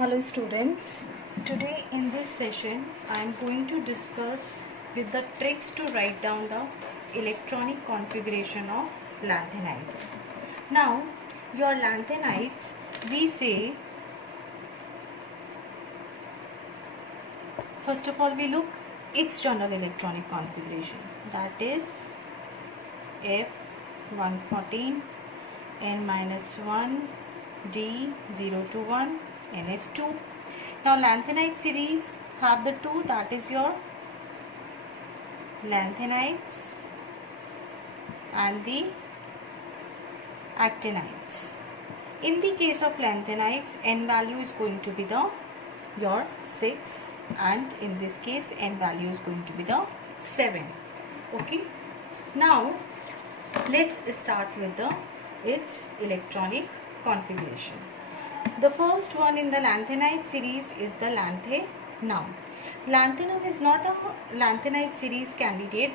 Hello students, today in this session I am going to discuss with the tricks to write down the electronic configuration of lanthanides. Now your lanthanides, we say, first of all we look its general electronic configuration, that is F114 N-1 D021 NS2. Now lanthanide series have the two, that is your lanthanides and the actinides. In the case of lanthanides, N value is going to be your 6, and in this case N value is going to be the 7. Okay. Now let's start with its electronic configuration. The first one in the lanthanide series is the lanthanum. Lanthanum is not a lanthanide series candidate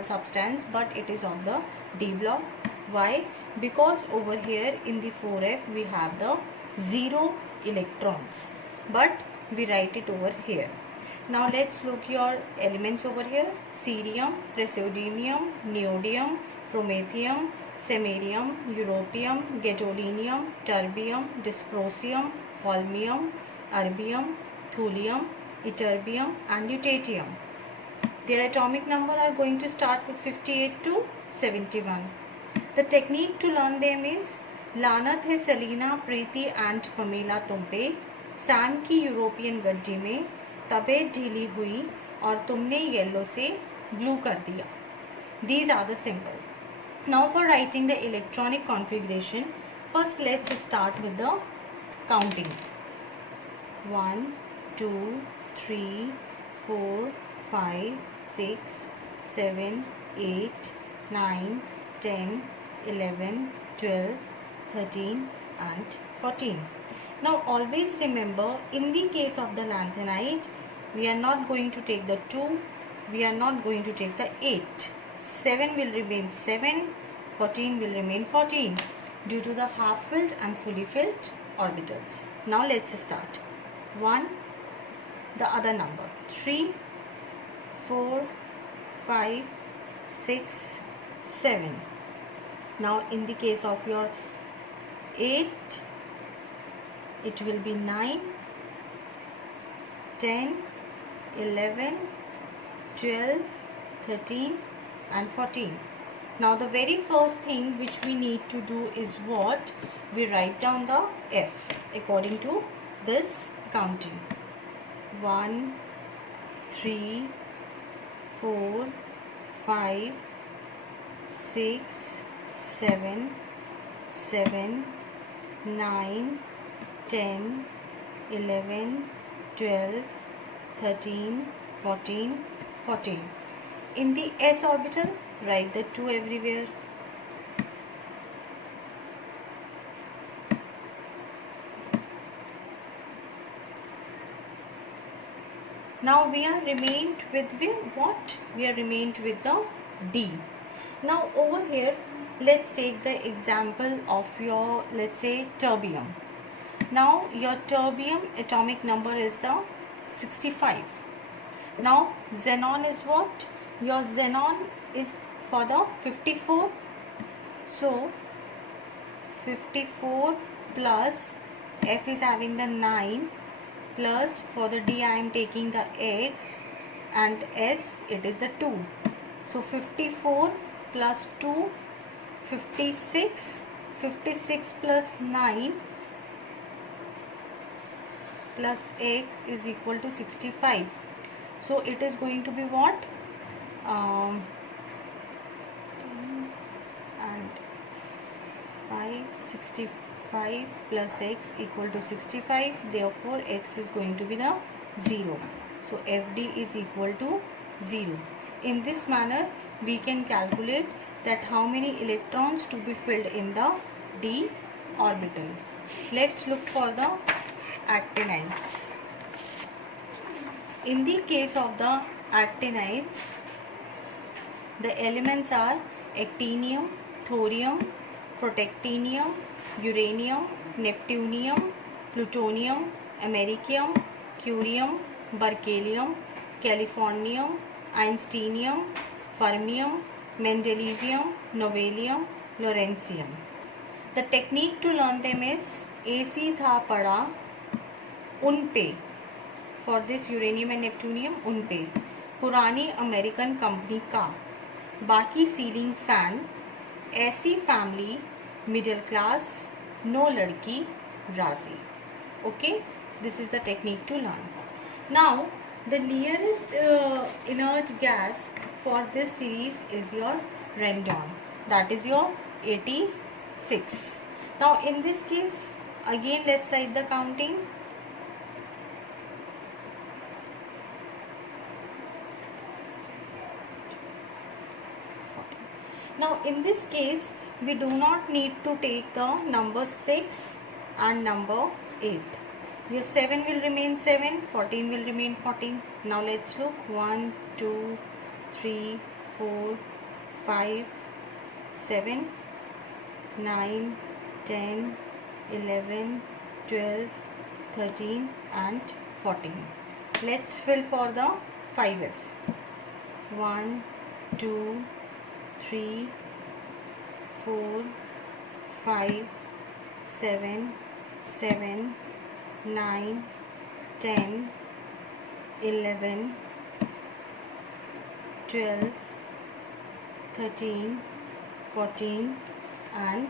substance, but it is of the D block. Why? Because over here in the 4F we have the 0 electrons, but we write it over here. Now let's look your elements over here: cerium, praseodymium, neodymium, promethium, samarium, europium, gadolinium, terbium, dysprosium, holmium, erbium, thulium, ytterbium and lutetium. Their atomic number are going to start with 58 to 71. The technique to learn them is लानत है सलीना, प्रीति and पमीला तुम पे, Sam की European गड्डी में तबीयत ढीली हुई और तुमने येलो से ब्लू कर दिया. These are the symbol. Now for writing the electronic configuration, first let's start with the counting. 1, 2, 3, 4, 5, 6, 7, 8, 9, 10, 11, 12, 13 and 14. Now always remember, in the case of the lanthanide, we are not going to take the 2, we are not going to take the 8. 7 will remain 7, 14 will remain 14 due to the half filled and fully filled orbitals. Now let's start. 1, the other number, 3, 4, 5, 6, 7. Now in the case of your 8, it will be 9, 10, 11, 12, 13 and 14. Now the very first thing which we need to do is what? We write down the F according to this counting. 1, 3, 4, 5, 6, 7, 7, 9, 10, 11, 12, 13, 14, 14. In the s orbital, write the 2 everywhere. Now we are remained with what? We are remained with the D. Now over here, let's take the example of your, let's say, terbium. Now your terbium atomic number is the 65. Now xenon is what? Your xenon is for the 54. So 54 plus F is having the 9 plus for the D I am taking the X and S it is the 2. So 54 plus 2, 56, 56 plus 9 plus X is equal to 65. So it is going to be what? And 65 plus X equal to 65. Therefore X is going to be the 0. So FD is equal to 0. In this manner we can calculate that how many electrons to be filled in the D orbital. Let's look for the actinides. In the case of the actinides, the elements are actinium, thorium, protactinium, uranium, neptunium, plutonium americium, curium, berkelium, californium, einsteinium, fermium, mendelevium, novelium, lawrencium. The technique to learn them is AC था पड़ा उन पे, for this uranium and neptunium उन पे, पुरानी American company का, बाकी ceiling fan, ऐसी फैमिली, मिडिल क्लास, नो लड़की, राजी. Okay, this is the technique to learn. Now the nearest inert gas for this series is your radon, that is your 86. Now in this case again let's write the counting. Now in this case we do not need to take the number 6 and number 8. Your 7 will remain 7, 14 will remain 14. Now let's look. 1, 2, 3, 4, 5, 7, 9, 10, 11, 12, 13 and 14. Let's fill for the 5F. 1, 2, 3, 4, 5, 7, 7, 9, 10, 11, 12, 13, 14 and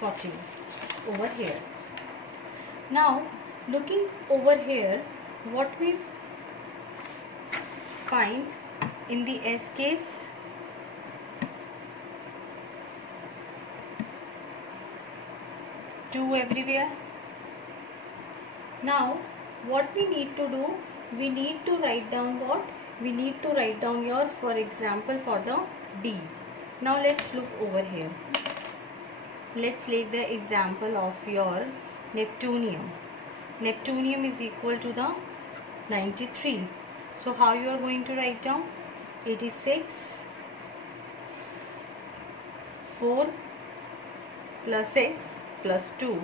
14 over here. Now looking over here, what we find in the S case, two everywhere. Now what we need to do, we need to write down what? We need to write down your, for example, for the D. Now let's look over here. Let's take the example of your neptunium. Neptunium is equal to the 93. So how you are going to write down? 86, 4 plus x plus 2.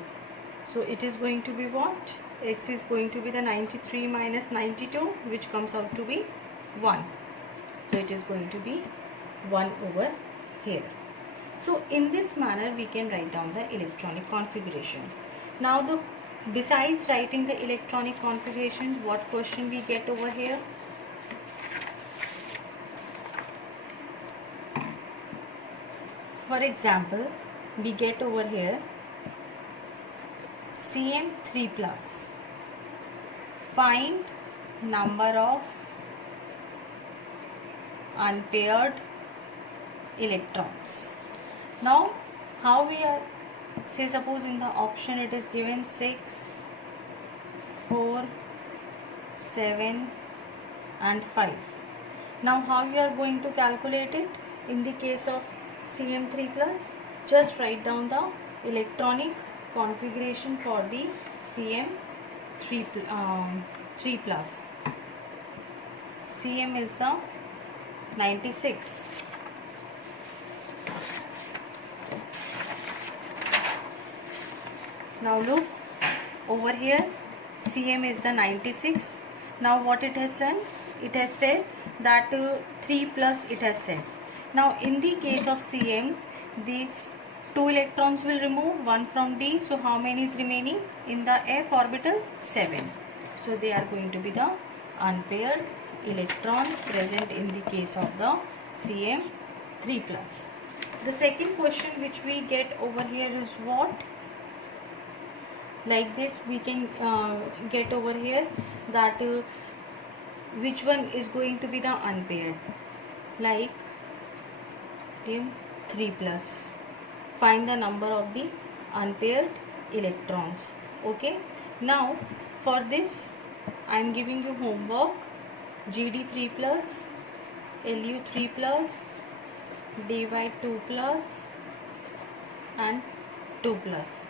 So it is going to be what? X is going to be the 93 minus 92, which comes out to be 1. So it is going to be 1 over here. So in this manner we can write down the electronic configuration. Now besides writing the electronic configuration, what question we get over here? For example, we get over here Cm3 plus. Find number of unpaired electrons. Now how we are, say suppose in the option it is given 6, 4, 7 and 5. Now how you are going to calculate it? In the case of Cm3 plus, just write down the electronic configuration for the Cm3 plus. Cm is the 96. Now look over here, Cm is the 96. Now what it has said? It has said that 3 plus it has said. Now in the case of Cm, these 2 electrons will remove, 1 from D. So how many is remaining? In the F orbital, 7. So they are going to be the unpaired electrons present in the case of the Cm3 plus. The second question which we get over here is what? Like this we can get over here that which one is going to be the unpaired, like 3 plus. Find the number of the unpaired electrons. Okay, now for this I am giving you homework. GD3 plus, LU3 plus, DY2 plus and 2 plus.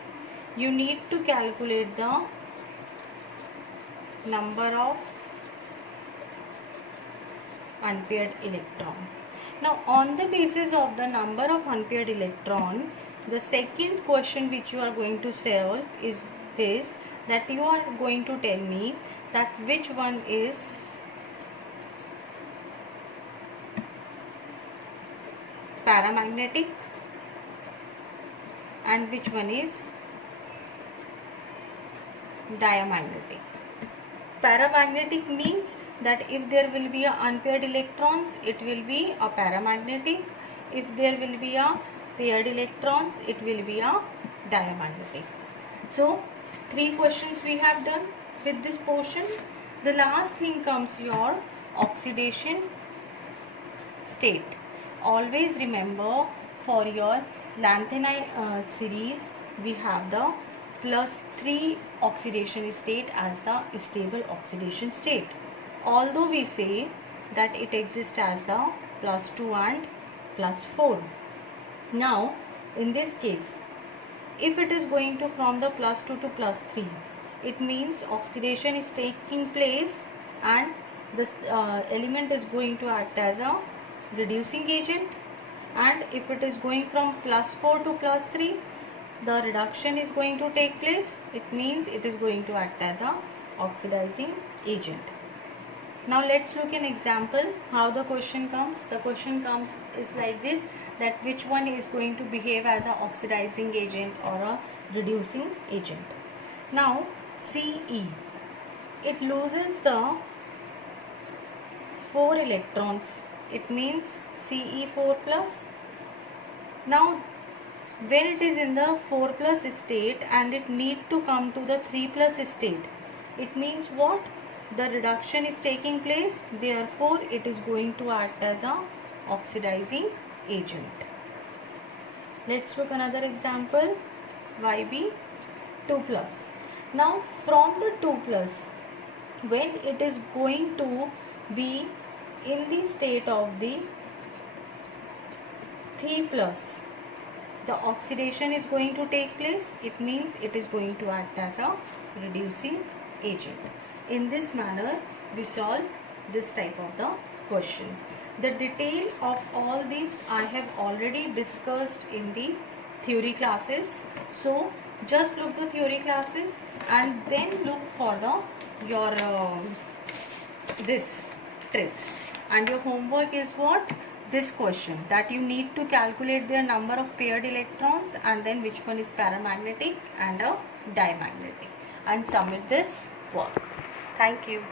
You need to calculate the number of unpaired electron. Now on the basis of the number of unpaired electron, the second question which you are going to solve is this: that you are going to tell me that which one is paramagnetic and which one is diamagnetic. Paramagnetic means that if there will be a unpaired electrons, it will be a paramagnetic. If there will be a paired electrons, it will be a diamagnetic. So 3 questions we have done with this portion. The last thing comes your oxidation state. Always remember, for your lanthanide series, we have the +3 oxidation state as the stable oxidation state, although we say that it exists as the +2 and +4. Now in this case, if it is going to from the +2 to +3, it means oxidation is taking place and this element is going to act as a reducing agent. And if it is going from +4 to +3, the reduction is going to take place. It means it is going to act as a oxidizing agent. Now let's look an example how the question comes. The question comes is like this, that which one is going to behave as an oxidizing agent or a reducing agent. Now Ce, it loses the 4 electrons. It means Ce4 plus. Now when it is in the 4 plus state and it need to come to the 3 plus state, it means what? The reduction is taking place, therefore it is going to act as a oxidizing agent. Let's look another example, Yb 2 plus. Now from the 2 plus, when it is going to be in the state of the 3 plus, the oxidation is going to take place. It means it is going to act as a reducing agent. In this manner we solve this type of the question. The detail of all these I have already discussed in the theory classes, so just look the theory classes and then look for the your this tricks. And your homework is what? This question, that you need to calculate the number of paired electrons and then which one is paramagnetic and a diamagnetic, and submit this work. Thank you.